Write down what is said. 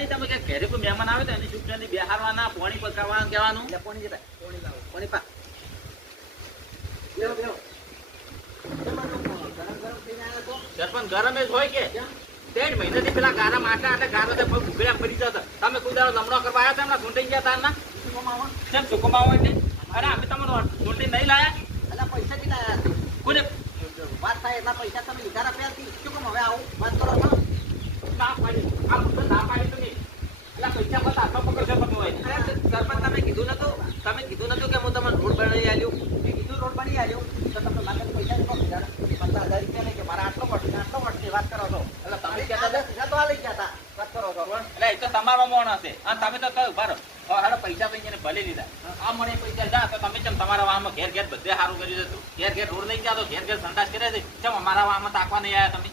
નહીં તમે કે ઘરે કોઈ મહેમાન આવે તો એની છૂટને બેહારવાના પાણી પકાવવાનું કહેવાનું એટલે પાણી જતા પાણી લાવો પાણી પા બેહો બેહો સરપંચ ગરમ જ હોય કે 3 મહિનાથી પેલા ગારા માટા અને ગારા તે ભૂગળ્યા પડી જતા તમે કોઈ દાડો લમણો કરવા આવ્યા હતા એમના ઢૂંઢી ગયા તારના કેમ સુકમાં હોય ને અરે અમે તમને ઢૂંઢી નહીં લાયા એટલે પૈસા બી લાયા કોને વાત થાય એટલા પૈસા તમે લીધા રૂપિયાથી શું કેમ હવે આવું વાત કરો છો ના પાડી આ મુદ્દો ના પાડી તમે એટલે પૈસા બધા હાથમાં પકડશો તમે હોય અરે સરપંચ તમે કીધું નતું કે હું તમને રોડ બનાવી આલ્યો મેં કીધું રોડ બની આલ્યો તો તમે મારે પૈસા નહીં પકડ્યા 15,000 રૂપિયા નહીં કે મારા આટલો મળશે વાત કરો છો એટલે તમે કહેતા 10,000 તો આ લઈ ગયા હતા વાત કરો છો એટલે એ તો તમારો મોણ હશે અને તમે તો કહ્યું બરો હાડો પૈસા તો એને ભલે લીધા આ મને પૈસા જા તો તમે ચમ તમારા વાહમાં ઘેર ઘેર બધે સારું કરી દીધું ઘેર ઘેર રોડ લઈ ગયા તો ઘેર ઘેર સંડાસ કરે છે ચમ અમારા વાહમાં તાકવા નહીં આવ્યા તમે